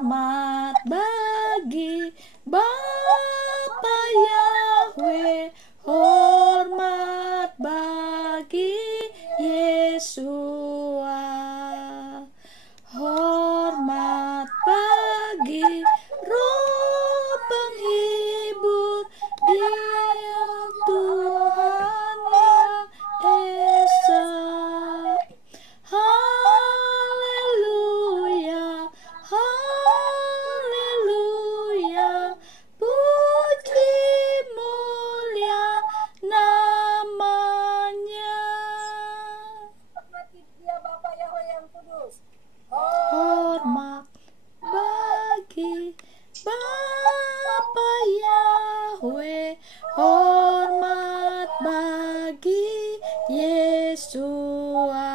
hormat bagi Bapa Yahweh, hormat bagi Yesua, hormat bagi Roh penghibur, Dia Tuhan yang Esa. Haleluya, haleluya, puji mulia namanya. Hormati Dia Bapa Yahweh yang kudus. Hormat bagi Bapa Yahweh, hormat bagi Yesua,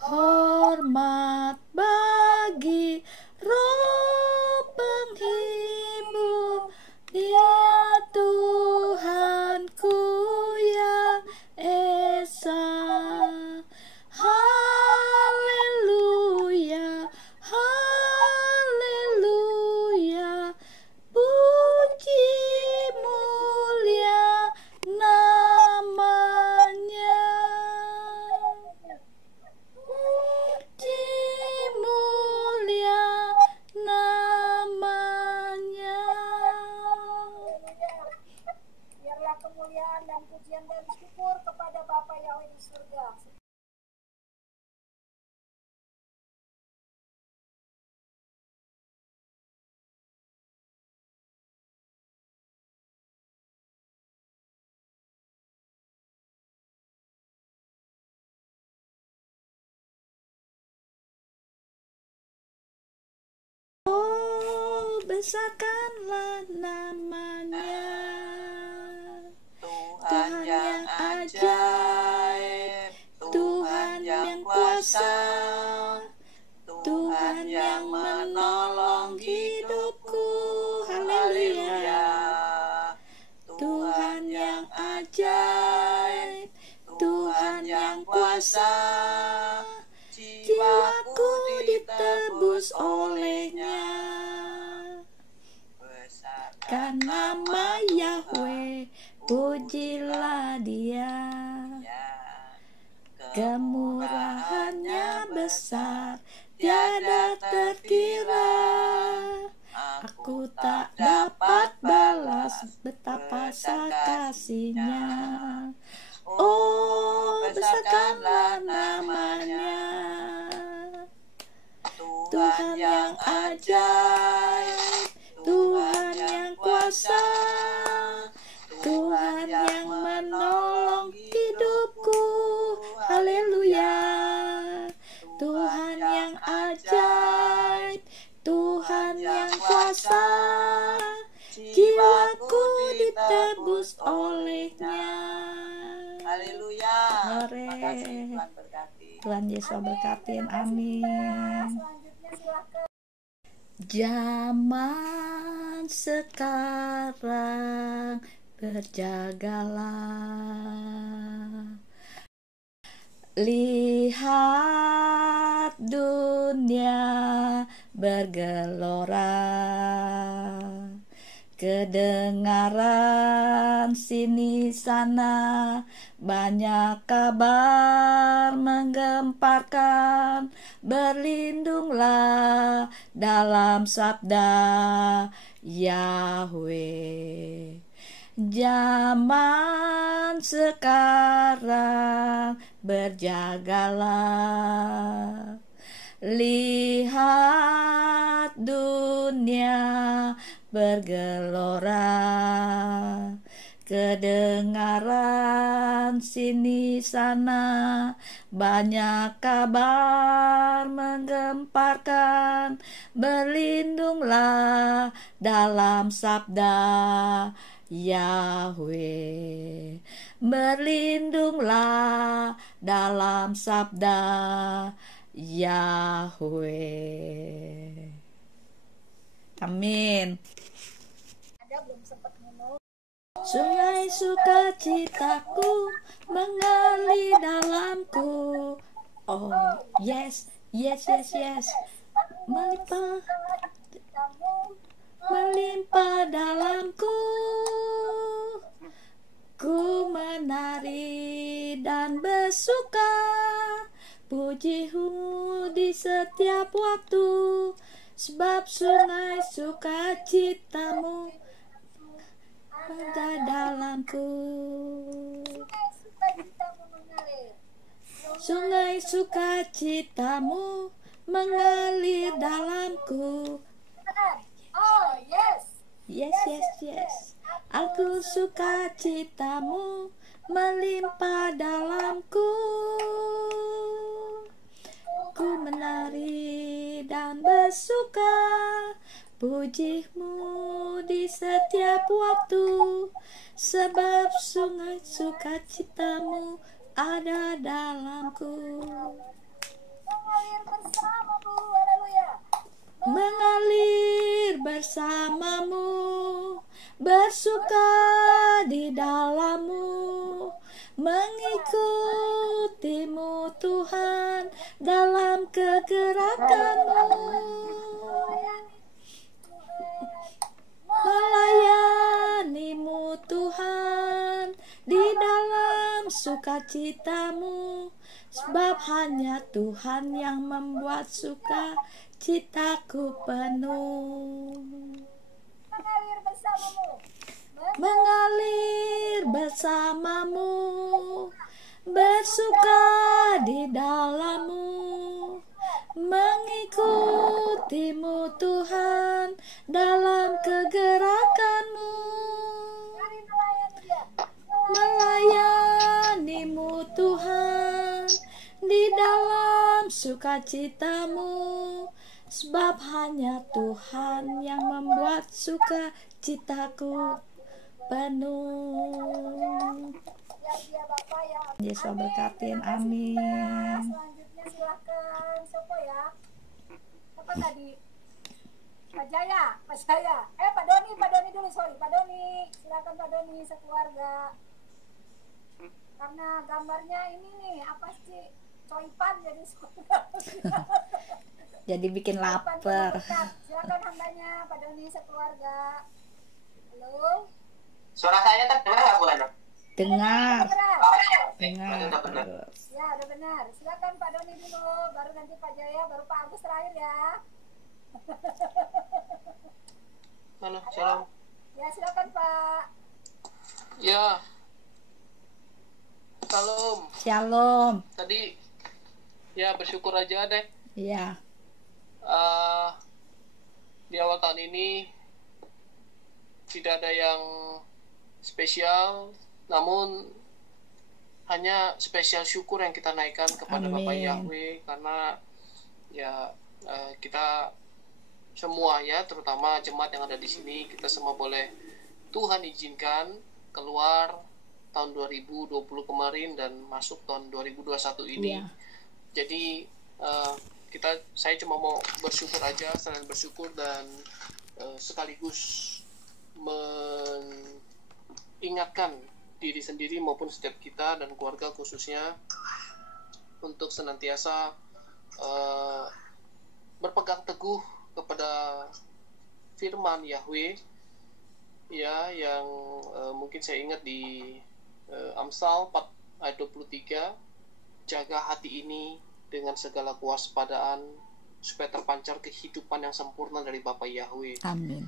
hormat bagi Roh penghibur, Dia Tuhanku yang Esa. Haleluya, haleluya, puji mulia namanya. Puji mulia namanya. Biarlah kemuliaan dan pujian dan syukur kepada Bapa Yahweh di surga. Oh, besarkanlah namanya, Tuhan yang ajaib, Tuhan yang kuasa, Tuhan yang menolong hidupku. Haleluya. Tuhan yang ajaib, Tuhan yang kuasa, jiwaku ditebus olehnya. Besarkan nama Yahweh, pujilah Dia. Kemurahannya besar, tiada terkira. Aku tak dapat balas betapa besar kasih-Nya. Oh, besarkanlah namanya. Tuhan yang ajaib, Tuhan yang kuasa, Tuhan yang menolong hidupku. Haleluya. Tuhan yang ajaib, Tuhan yang kuasa, jiwaku ditebus olehnya. Haleluya. Terima kasih, Tuhan berkati. Tuhan Yesus berkatin. Amin. Selanjutnya silakan. Zaman sekarang berjagalah, lihat dunia bergelora, kedengaran sini sana banyak kabar menggemparkan. Berlindunglah dalam sabda Yahweh. Zaman sekarang berjagalah, lihat dunia bergelora, kedengaran sini sana banyak kabar menggemparkan. Berlindunglah dalam sabda Yahweh, berlindunglah dalam sabda Yahweh. Amin. Ada belum sempat minum? Sungai sukacitaku mengalir dalamku. Oh, yes, yes, yes, yes. melimpah, sukacitamu melimpah dalamku. Ku menari dan bersuka, puji-Mu di setiap waktu, sebab sungai sukacitamu ada dalamku. sukacitamu mengalir. Sungai sukacitamu mengalir dalamku. Oh yes. Yes, yes, yes. Aku sukacitamu melimpah dalamku. Ku menari dan bersuka, puji-Mu di setiap waktu, sebab sungai sukacitamu ada dalamku. Mengalir bersamamu. Haleluya. Mengalir bersamamu, bersuka di dalam-Mu, mengikuti-Mu Tuhan dalam kegerakan-Mu, melayani-Mu Tuhan di dalam sukacitamu, sebab hanya Tuhan yang membuat sukacitaku penuh. Mengalir bersamamu. Mengalir bersamamu, bersuka di dalam-Mu, mengikuti-Mu Tuhan dalam kegerakan-Mu, melayani-Mu Tuhan di dalam sukacitamu, sebab hanya Tuhan yang membuat sukacitaku penuh. Ya Bapak ya. Yesus berkatin, Terima kasih, amin. Pak. Selanjutnya silakan siapa ya? Apa tadi? Pak Jaya. Pak Doni dulu, sorry. Pak Doni, silakan Pak Doni sekeluarga. Karena gambarnya ini nih, apa sih? Coipan jadi Jadi bikin lapar. Silakan hambanya Pak Doni sekeluarga. Halo. Suara saya terdengar nggak Bu Ana? Dengar, Dengar udah benar. terus. Ya, udah benar. Silakan Pak Doni dulu, baru nanti Pak Jaya, baru Pak Agus terakhir ya. Mana? Shalom. Ya, silakan Pak. Ya. Shalom. Shalom. Tadi ya bersyukur aja deh. Ya, Di awal tahun ini tidak ada yang spesial, namun hanya spesial syukur yang kita naikkan kepada Amin. Bapak Yahweh, karena ya kita semua ya, terutama jemaat yang ada di sini, kita semua boleh Tuhan izinkan keluar tahun 2020 kemarin dan masuk tahun 2021 ini. Iya. Jadi saya cuma mau bersyukur aja, selain bersyukur dan sekaligus mengingatkan diri sendiri maupun setiap kita dan keluarga khususnya untuk senantiasa berpegang teguh kepada firman Yahweh ya, yang mungkin saya ingat di Amsal 4 ayat 23, jaga hati ini dengan segala kewaspadaan supaya terpancar kehidupan yang sempurna dari Bapa Yahweh. amin.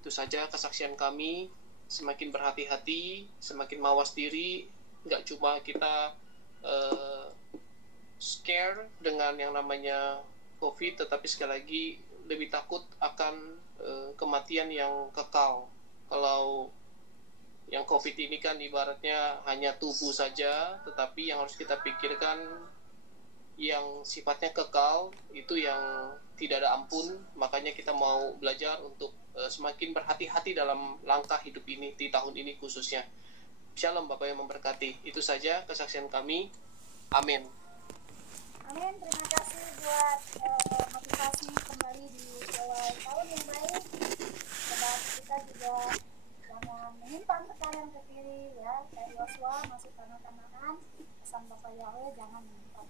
Itu saja kesaksian kami, semakin berhati-hati, semakin mawas diri, nggak cuma kita scare dengan yang namanya COVID, tetapi sekali lagi lebih takut akan kematian yang kekal. Kalau yang COVID ini kan ibaratnya hanya tubuh saja, tetapi yang harus kita pikirkan yang sifatnya kekal, itu yang tidak ada ampun. Makanya kita mau belajar untuk semakin berhati-hati dalam langkah hidup ini di tahun ini khususnya. Shalom, Bapak yang memberkati. Itu saja kesaksian kami. Amin. Amin. Terima kasih buat motivasi kembali di awal tahun yang baik. Sebab kita juga jangan menyimpang ke kanan ke kiri ya. Kayak Yosua masuk tanah-tanahan, pesan Bapak Yahweh jangan menyimpang.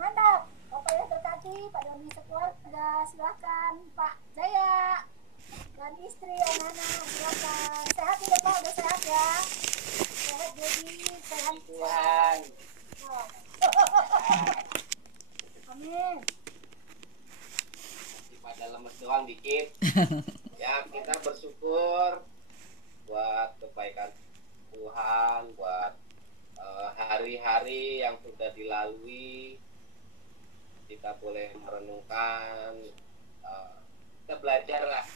Mantap. Bapak yang berkati, Pak Doni sekeluarga. Silakan Pak Jaya dan istri anak-anak, silakan. Sehat tidak Pak? Udah sehat ya? Sehat jadi sehat Tuhan. Oh. Amin. Masih pada lemes doang dikit. Ya, kita bersyukur buat kebaikan Tuhan, buat hari-hari yang sudah dilalui. Kita boleh merenungkan, kita belajar lah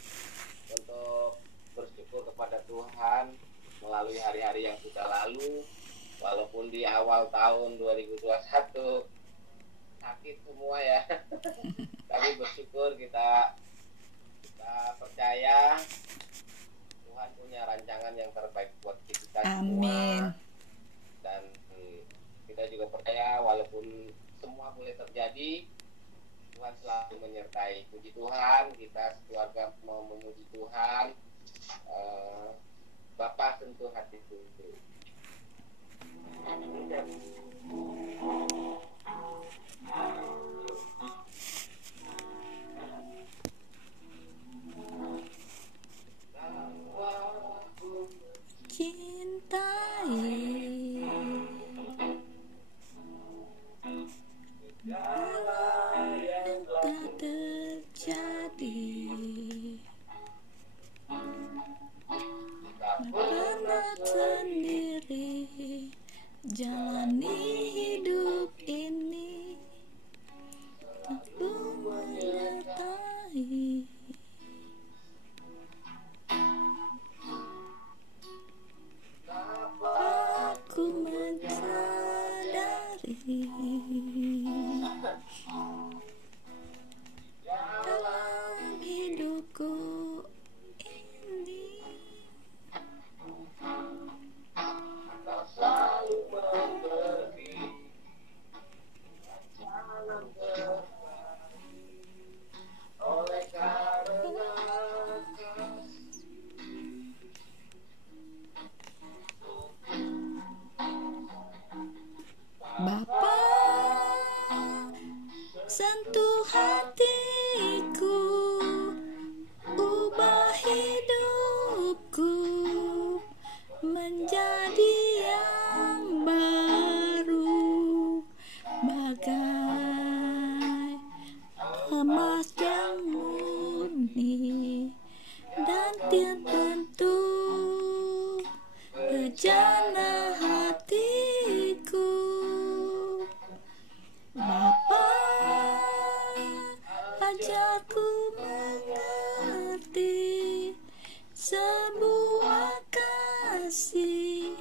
untuk bersyukur kepada Tuhan melalui hari-hari yang sudah lalu. Walaupun di awal tahun 2021 sakit semua ya, tapi bersyukur kita percaya Tuhan punya rancangan yang terbaik buat kita Amin. semua. Dan kita juga percaya walaupun semua boleh terjadi, Tuhan selalu menyertai. Puji Tuhan, kita sekeluarga mau memuji Tuhan. Bapak sentuh hatiku. Cintai yang tak terjadi, pernah sendiri jalani hidup ini, aku menyertai. Aku menyadari dalam hidupku ini Selalu memberi jalan terbaik oleh karena Bapa, sentuh hatiku, ubah hidupku menjadi yang baru, bagai emas yang murni dan terbentuk bejana hatiku. Bapa, ajarku mengerti sebuah kasih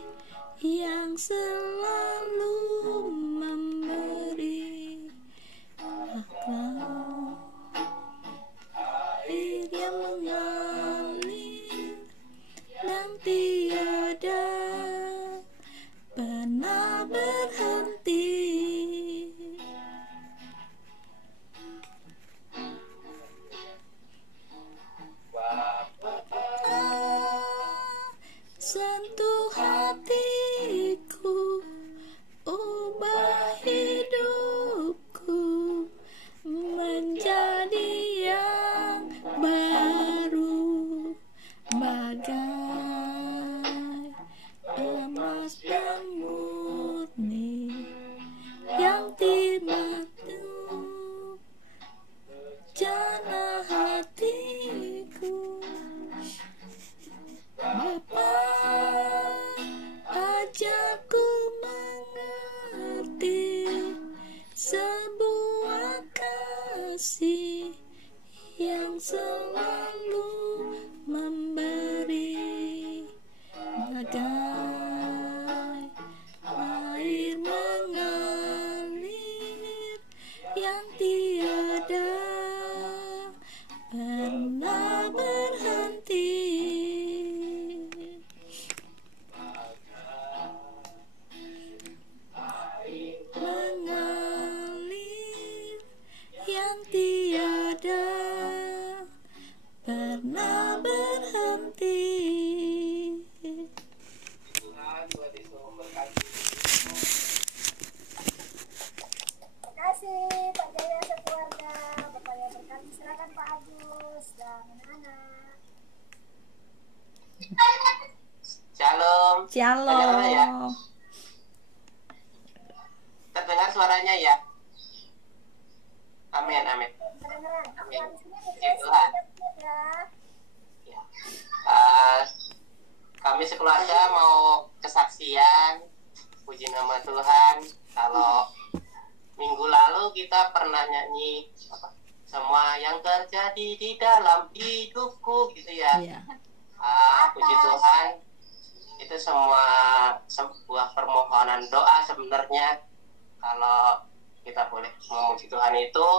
yang selalu memberi. Air yang mengalir dan tiada pernah berhenti. Sentuh hatiku, ubah hidupku menjadi yang baru, bagai emas yang murni yang terbentuk jana hatiku. Bapa, ajarku mengerti sebuah kasih yang selalu memberi, bagai air mengalir yang tiada pernah berhenti. Mengalir yang tiada pernah berhenti. Tuhan, Tuhan Yesus memberkati. Terima kasih Pak Jaya sekeluarga. Shalom. Dengar ya? Shalom. Terdengar suaranya ya? Amin, amin. Kedengeran. Amin. Habis ini Puji Tuhan. ya. Ya. Eh, kami sekeluarga mau kesaksian. Puji nama Tuhan. Kalau minggu lalu kita pernah nyanyi apa? Semua yang terjadi di dalam hidupku gitu ya. Iya. Puji Tuhan. Itu semua sebuah permohonan doa sebenarnya. Kalau kita boleh memuji Tuhan itu,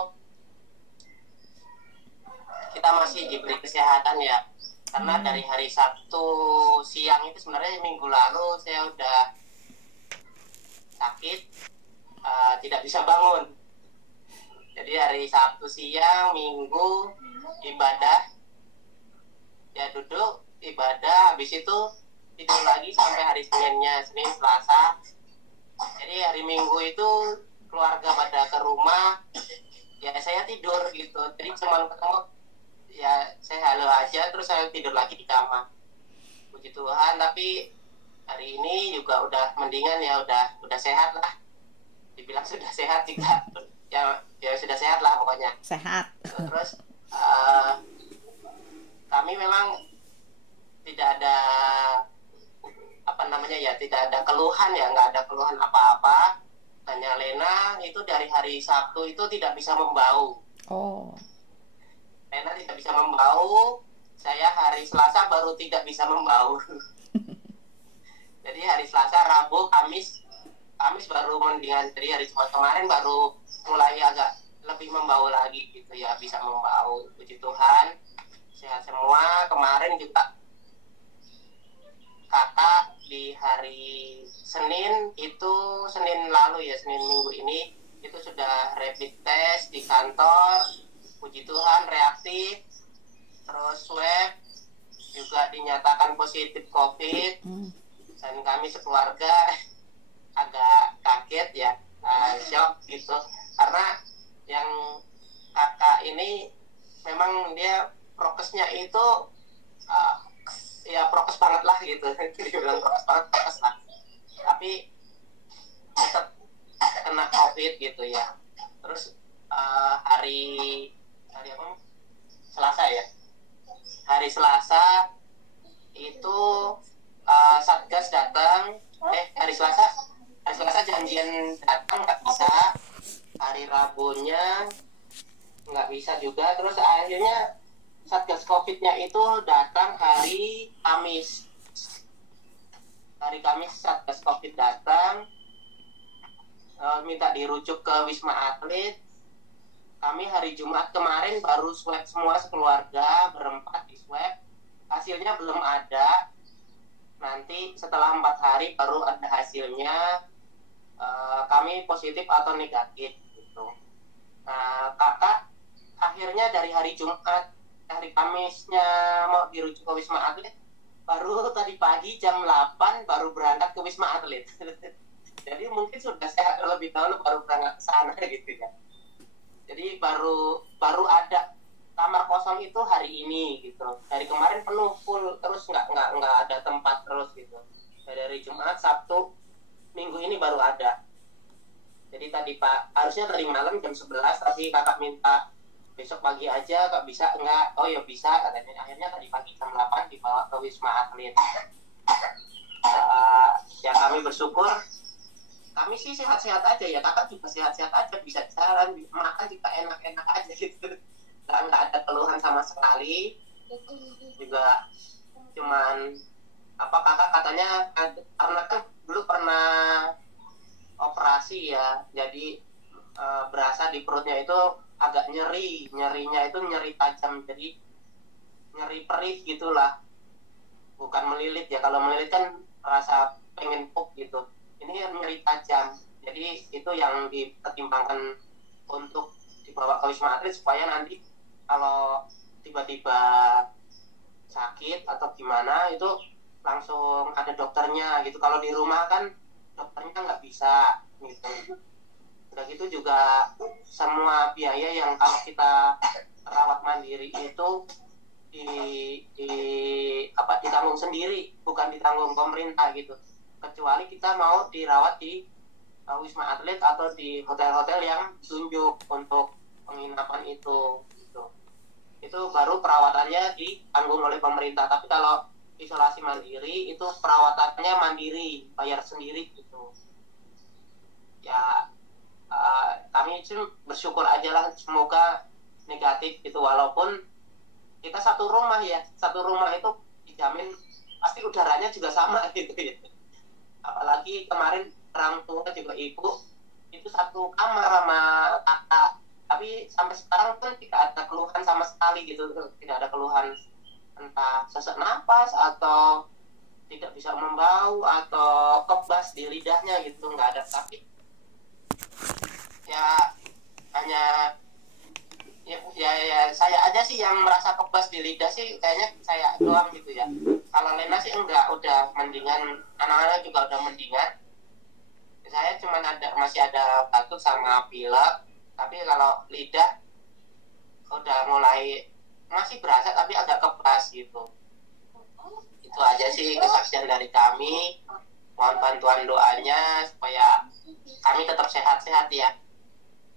kita masih diberi kesehatan ya. Karena dari hari Sabtu siang itu sebenarnya minggu lalu saya udah sakit, tidak bisa bangun. Jadi hari Sabtu siang, Minggu ibadah, ya duduk ibadah, habis itu tidur lagi sampai hari Seninnya, Senin, Selasa. Jadi hari Minggu itu keluarga pada ke rumah, ya saya tidur gitu. Jadi cuma ketemu, ya saya halo aja, terus saya tidur lagi di kamar. Puji Tuhan, tapi hari ini juga udah mendingan ya, udah sehat lah. Dibilang sudah sehat juga, ya sudah sehat lah pokoknya. Sehat. Terus kami memang tidak ada tidak ada keluhan ya, nggak ada keluhan apa-apa. Hanya Lena itu dari hari Sabtu itu tidak bisa membau. Oh. Lena tidak bisa membau. Saya hari Selasa baru tidak bisa membau. Jadi hari Selasa, Rabu, Kamis baru mendingan. Jadi hari Jumat kemarin baru mulai agak lebih membau lagi gitu ya, bisa membau. Puji Tuhan, sehat semua. Kemarin juga kakak di hari Senin itu, Senin lalu ya, Senin minggu ini itu sudah rapid test di kantor. Puji Tuhan reaktif. Terus swab juga dinyatakan positif COVID. Dan kami sekeluarga agak kaget ya, shock gitu, karena yang kakak ini memang dia prokesnya itu ya prokes banget lah gitu. Dibilang prokes lah, tapi tetap kena COVID gitu ya. Terus hari apa, Selasa ya, hari Selasa itu Satgas datang, hari Selasa janjian datang nggak bisa, hari Rabunya nggak bisa juga. Terus akhirnya Satgas COVID-nya itu datang hari Kamis. Hari Kamis Satgas COVID datang, minta dirujuk ke Wisma Atlet. Kami hari Jumat kemarin baru swab semua sekeluarga, berempat di swab. Hasilnya belum ada. Nanti setelah 4 hari baru ada hasilnya, kami positif atau negatif gitu. Nah, kakak akhirnya dari hari Jumat, hari Kamisnya mau dirujuk ke Wisma Atlet, baru tadi pagi jam 8 baru berangkat ke Wisma Atlet. Jadi mungkin sudah sehat lebih dahulu baru berangkat ke sana gitu ya. Jadi baru ada kamar kosong itu hari ini gitu. Dari kemarin penuh full terus, nggak ada tempat terus gitu. Dari Jumat, Sabtu, Minggu ini baru ada. Jadi tadi harusnya tadi malam jam 11, tapi kakak minta besok pagi aja, kak bisa enggak? Oh ya bisa katanya. Akhirnya tadi pagi jam 8 dibawa ke Wisma Atlet. Ya kami bersyukur. Kami sih sehat-sehat aja ya, kakak juga sehat-sehat aja, bisa jalan, makan juga enak-enak aja gitu. Nggak ada keluhan sama sekali. Juga cuman kakak katanya karena kan dulu pernah operasi ya, jadi berasa di perutnya itu agak nyerinya itu nyeri tajam, jadi nyeri perih gitulah, bukan melilit ya. Kalau melilit kan rasa pengen pup gitu, ini nyeri tajam. Jadi itu yang dipertimbangkan untuk dibawa ke Wisma Atlet supaya nanti kalau tiba-tiba sakit atau gimana itu langsung ada dokternya gitu. Kalau di rumah kan dokternya nggak bisa gitu. Udah gitu juga semua biaya yang kalau kita rawat mandiri itu di, di ditanggung sendiri, bukan ditanggung pemerintah gitu. Kecuali kita mau dirawat di Wisma Atlet atau di hotel-hotel yang tunjuk untuk penginapan itu gitu. Itu baru perawatannya ditanggung oleh pemerintah. Tapi kalau isolasi mandiri itu perawatannya mandiri, bayar sendiri gitu. Ya kami sih bersyukur aja lah, semoga negatif gitu, walaupun kita satu rumah itu dijamin pasti udaranya juga sama gitu ya. Apalagi kemarin orang tua juga ibu itu satu kamar sama kakak, tapi sampai sekarang pun tidak ada keluhan sama sekali gitu, tidak ada keluhan entah sesak napas atau tidak bisa membau atau kebas di lidahnya gitu, nggak ada. Tapi ya hanya ya saya aja sih yang merasa kebas di lidah sih, kayaknya saya doang gitu ya. Kalau Lena sih enggak, udah mendingan, anak-anak juga udah mendingan. Saya cuma masih ada batuk sama pilek, tapi kalau lidah udah mulai masih berasa tapi agak kebas gitu. Itu aja sih kesaksian dari kami. Mohon bantuan doanya supaya kami tetap sehat-sehat ya,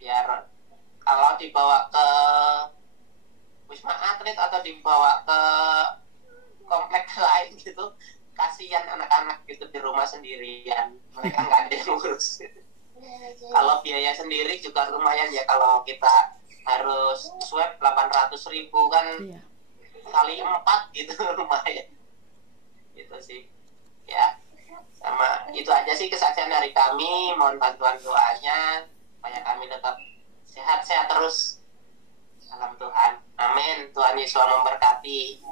biar kalau dibawa ke Wisma Atlet atau dibawa ke kompleks lain gitu, kasihan anak-anak gitu di rumah sendirian, mereka nggak ada yang ngurus. Kalau biaya sendiri juga lumayan ya, kalau kita harus swab 800.000 kan, kali 4 gitu lumayan gitu sih ya. Sama itu aja sih kesaksian dari kami. Mohon bantuan doanya supaya kami tetap sehat-sehat terus dalam Tuhan. Amin. Tuhan Yesus memberkati.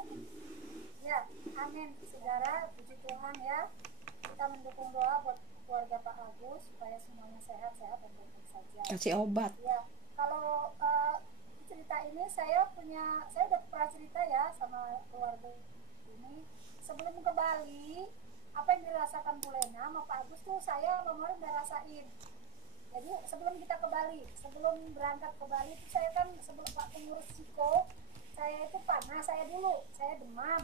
Ya, amin. Saudara, puji Tuhan ya. Kita mendukung doa buat keluarga Pak Agus supaya semuanya sehat-sehat dan baik-baik saja. Kasih obat. Ya, kalau cerita ini saya udah pernah cerita ya sama keluarga ini. Sebelum ke Bali, apa yang dirasakan Bu Lena sama Pak Agus tuh saya kemarin udah rasain. Jadi sebelum kita ke Bali, sebelum berangkat ke Bali itu saya kan sebelum Pak pengurus Siko, saya itu panas, saya demam.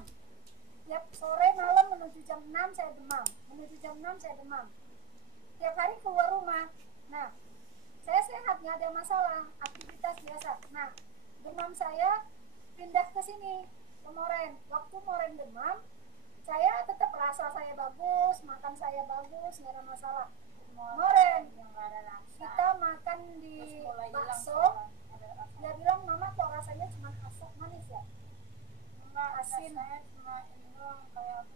Tiap sore malam menuju jam 6 saya demam, Tiap hari keluar rumah. Nah, saya sehat, nggak ada masalah, aktivitas biasa. Nah, demam saya pindah ke sini, ke Moren. Waktu Moren demam, saya tetap rasa saya bagus, makan saya bagus, nggak ada masalah. Moren, kita makan di bakso, dia bilang, Mama kok rasanya cuma asam manis ya? Enggak, asin. Saya cuma ini doang, kayak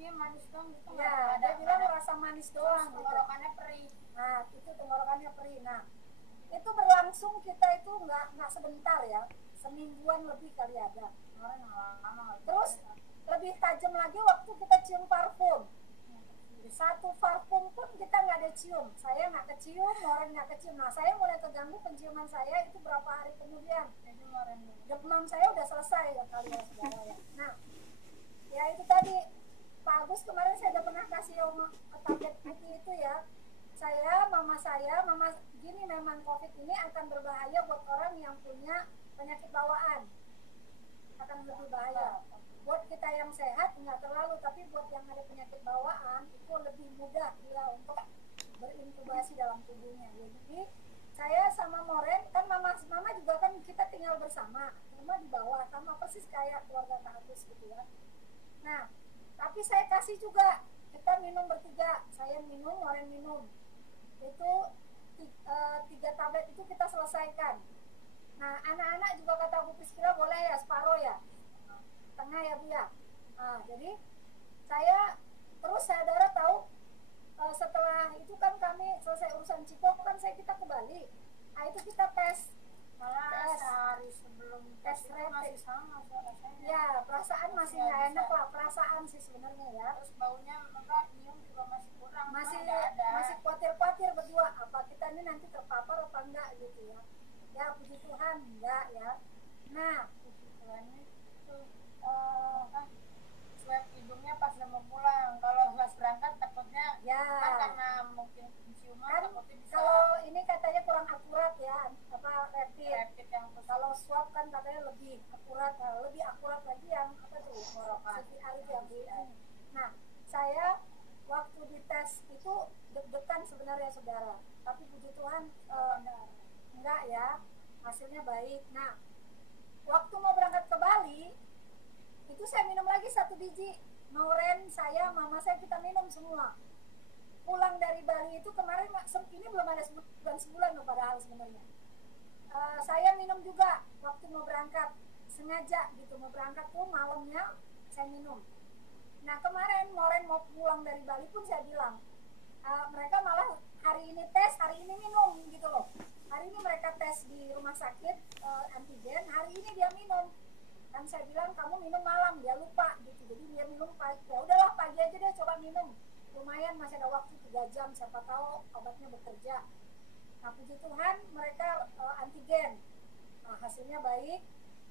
iya manis doang gitu. Ya, dia bilang rasa manis doang. Tenggorokannya perih. Nah, itu tenggorokannya perih. Nah, itu berlangsung kita itu nggak sebentar ya, semingguan lebih kali ada. Terus lebih tajam lagi waktu kita cium parfum. Satu parfum pun kita nggak ada cium. Saya nggak kecium, Moren nggak kecium. Nah, saya mulai terganggu penciuman saya itu berapa hari kemudian. Demam saya udah selesai ya kali ya saudara ya. Nah, ya itu tadi Pak Agus kemarin saya udah pernah kasih tablet putih itu ya. Mama gini, memang COVID ini akan berbahaya buat orang yang punya penyakit bawaan. Akan lebih bahaya. Buat kita yang sehat nggak terlalu, tapi buat yang ada penyakit bawaan itu lebih mudah dia untuk berinkubasi dalam tubuhnya. Jadi saya sama Moren kan mama juga kan kita tinggal bersama, rumah di bawah sama persis kayak keluarga Kak Agus gitu ya. Nah, tapi saya kasih juga, kita minum bertiga, saya minum, Moren minum. Itu 3 tablet itu kita selesaikan. Nah, anak-anak juga kata Bu Priscilla boleh ya separuh ya, tengah ya Bu ya. Nah, jadi saya saudara tahu setelah itu kan kami selesai urusan Ciko kan kita ke Bali. Nah, itu kita tes sehari sebelum tes rapid sama rasanya. Ya, perasaan masih nggak enak lah, perasaan sih sebenarnya ya. Terus baunya nyium juga masih kurang. Masih khawatir berdua apa kita ini nanti terpapar apa enggak gitu ya. Ya puji Tuhan enggak ya. Nah, puji Tuhan itu swab hidungnya pas mau pulang. Kalau pas berangkat takutnya ya kan karena mungkin penciuman kan, takutnya bisa. Kalau ini katanya kurang akurat ya, apa rapid yang kalau swab kan katanya lebih akurat akurat lagi yang apa tuh CPR itu yang di. Nah, saya waktu dites itu deg-degan sebenarnya saudara, tapi puji Tuhan enggak ya, hasilnya baik. Nah, waktu mau berangkat ke Bali itu saya minum lagi 1 biji. Mauren, saya, mama saya, kita minum semua. Pulang dari Bali itu kemarin, ini belum ada sebulan loh padahal sebenarnya. Saya minum juga waktu mau berangkat, sengaja gitu, mau berangkat tuh malamnya saya minum. Nah kemarin Mauren mau pulang dari Bali pun saya bilang, mereka malah hari ini tes, hari ini minum gitu loh. Hari ini mereka tes di rumah sakit antigen, hari ini dia minum. Kan saya bilang kamu minum malam, dia lupa gitu. Jadi dia minum pagi. Ya udahlah pagi aja deh coba minum. Lumayan masih ada waktu 3 jam, siapa tahu obatnya bekerja. Nah puji Tuhan mereka antigen. Nah, hasilnya baik.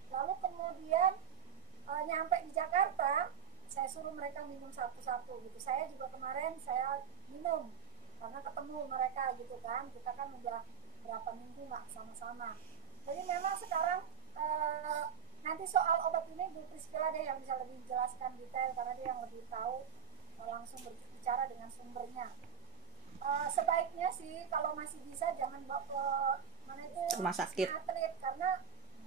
Lalu kemudian nyampe di Jakarta, saya suruh mereka minum satu-satu gitu. Saya juga kemarin saya minum karena ketemu mereka gitu kan. Kita kan udah berapa minggu nggak sama-sama. Jadi memang sekarang nanti soal obat ini Bu Priscilla deh yang bisa lebih jelaskan detail karena dia yang lebih tahu, langsung berbicara dengan sumbernya. Sebaiknya sih kalau masih bisa jangan bawa ke mana itu rumah sakit atlet, karena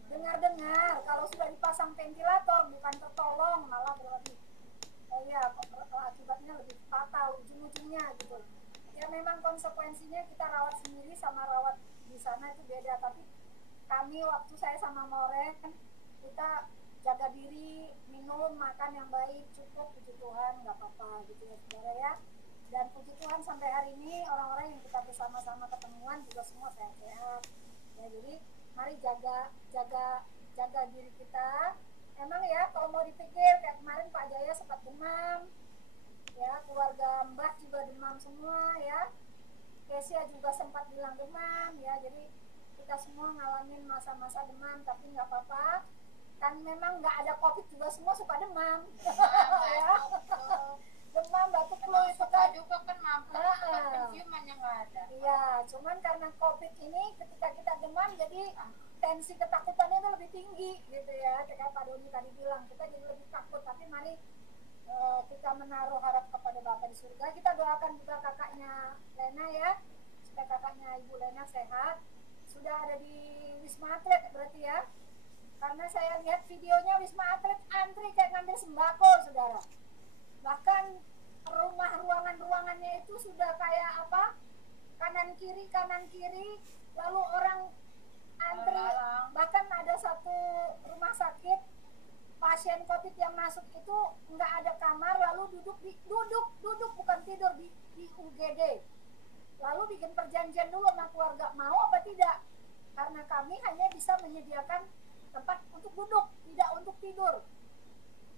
dengar-dengar kalau sudah dipasang ventilator bukan tertolong malah berlebih akibatnya lebih fatal ujung-ujungnya gitu. Ya memang konsekuensinya kita rawat sendiri sama rawat di sana itu beda, tapi kami waktu saya sama Mauren kita jaga diri, minum, makan yang baik, cukup, puji Tuhan, nggak apa-apa gitu ya saudara ya. Dan puji Tuhan sampai hari ini orang-orang yang kita bersama-sama ketemuan juga semua sehat-sehat. Ya, jadi mari jaga diri kita. Emang ya kalau mau dipikir kayak kemarin Pak Jaya sempat demam, ya keluarga Mbah juga demam semua ya. Kesia juga sempat bilang demam ya. Jadi kita semua ngalamin masa-masa demam, tapi nggak apa-apa. Kan memang nggak ada COVID juga semua suka demam. Ya. Demam, batuk, flu itu kan juga kan mampu penciumannya nggak ada. Iya, cuman karena COVID ini ketika kita demam jadi tensi ketakutannya itu lebih tinggi gitu ya. Kayak Pak Doni tadi bilang, kita jadi lebih takut. Tapi mari kita menaruh harap kepada Bapa di surga. Kita doakan juga kakaknya Lena ya, supaya kakaknya Ibu Lena sehat. Sudah ada di Wisma Atlet berarti ya. Karena saya lihat videonya Wisma Atlet antri kayak ngambil sembako, saudara. Bahkan ruangannya itu sudah kayak apa, kanan kiri, lalu orang antri. Bahkan ada satu rumah sakit pasien COVID yang masuk itu nggak ada kamar, lalu duduk bukan tidur di UGD. Lalu bikin perjanjian dulu sama keluarga, mau apa tidak, karena kami hanya bisa menyediakan tempat untuk duduk, tidak untuk tidur.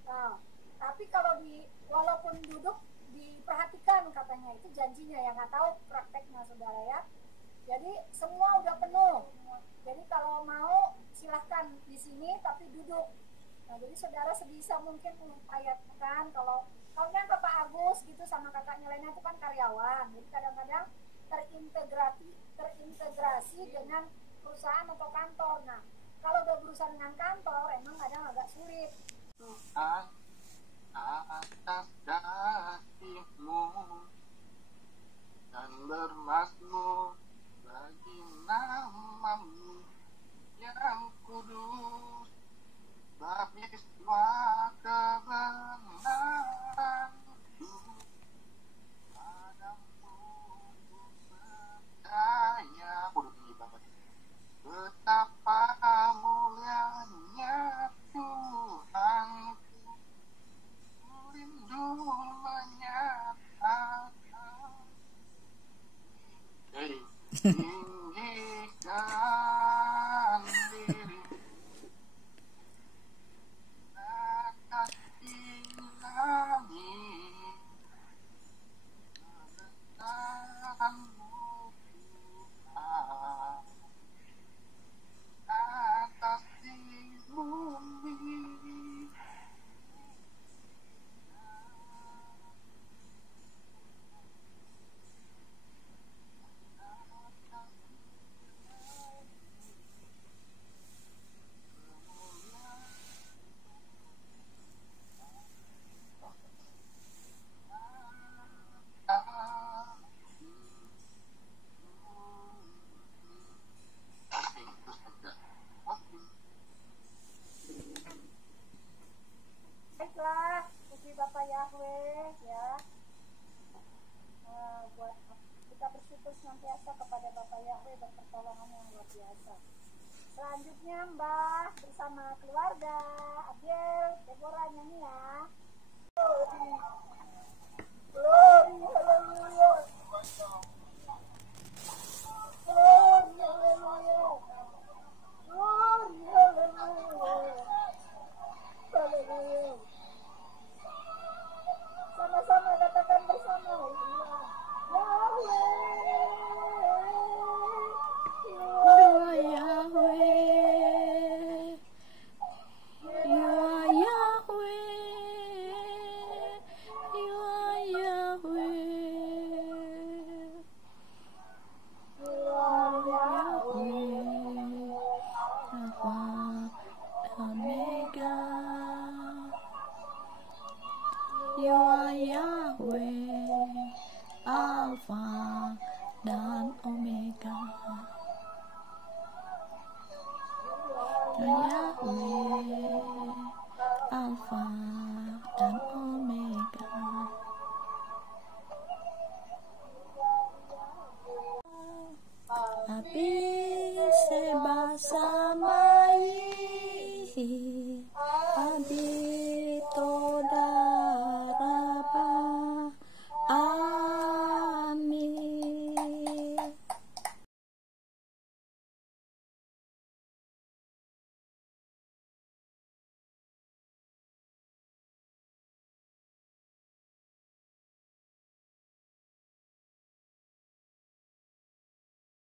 Nah, tapi kalau walaupun duduk diperhatikan katanya, itu janjinya ya, nggak tahu prakteknya saudara ya. Jadi semua udah penuh. Jadi kalau mau silahkan di sini tapi duduk. Nah jadi saudara sebisa mungkin mengupayakan kalau yang Bapak Agus gitu sama kakaknya Lena itu kan karyawan. Jadi kadang-kadang terintegrasi dengan perusahaan atau kantor. Nah kalau udah berusaha dengan kantor emang kadang agak sulit. Tuhan atas kasih-Mu dan bermasmur bagi nama-Mu yang kudus, bagi semua kebenaran padamu ku percaya. Udah tinggi banget. Betapa mulianya Tuhanku, rindu menyatakan tinggikan diri atas ilahi kebesaran-Mu Tuhan atas di bumi. Yahweh ya. Buat kita bersyukur senantiasa kepada Bapak Yahweh dan pertolongan yang luar biasa. Selanjutnya Mbah bersama keluarga Abel, Deborah nyanyi ya. Glory, haleluya. Glory, haleluya. Glory, haleluya. Haleluya. Sama-sama katakan bersama. Yahweh. Alpha dan Omega. Yahweh.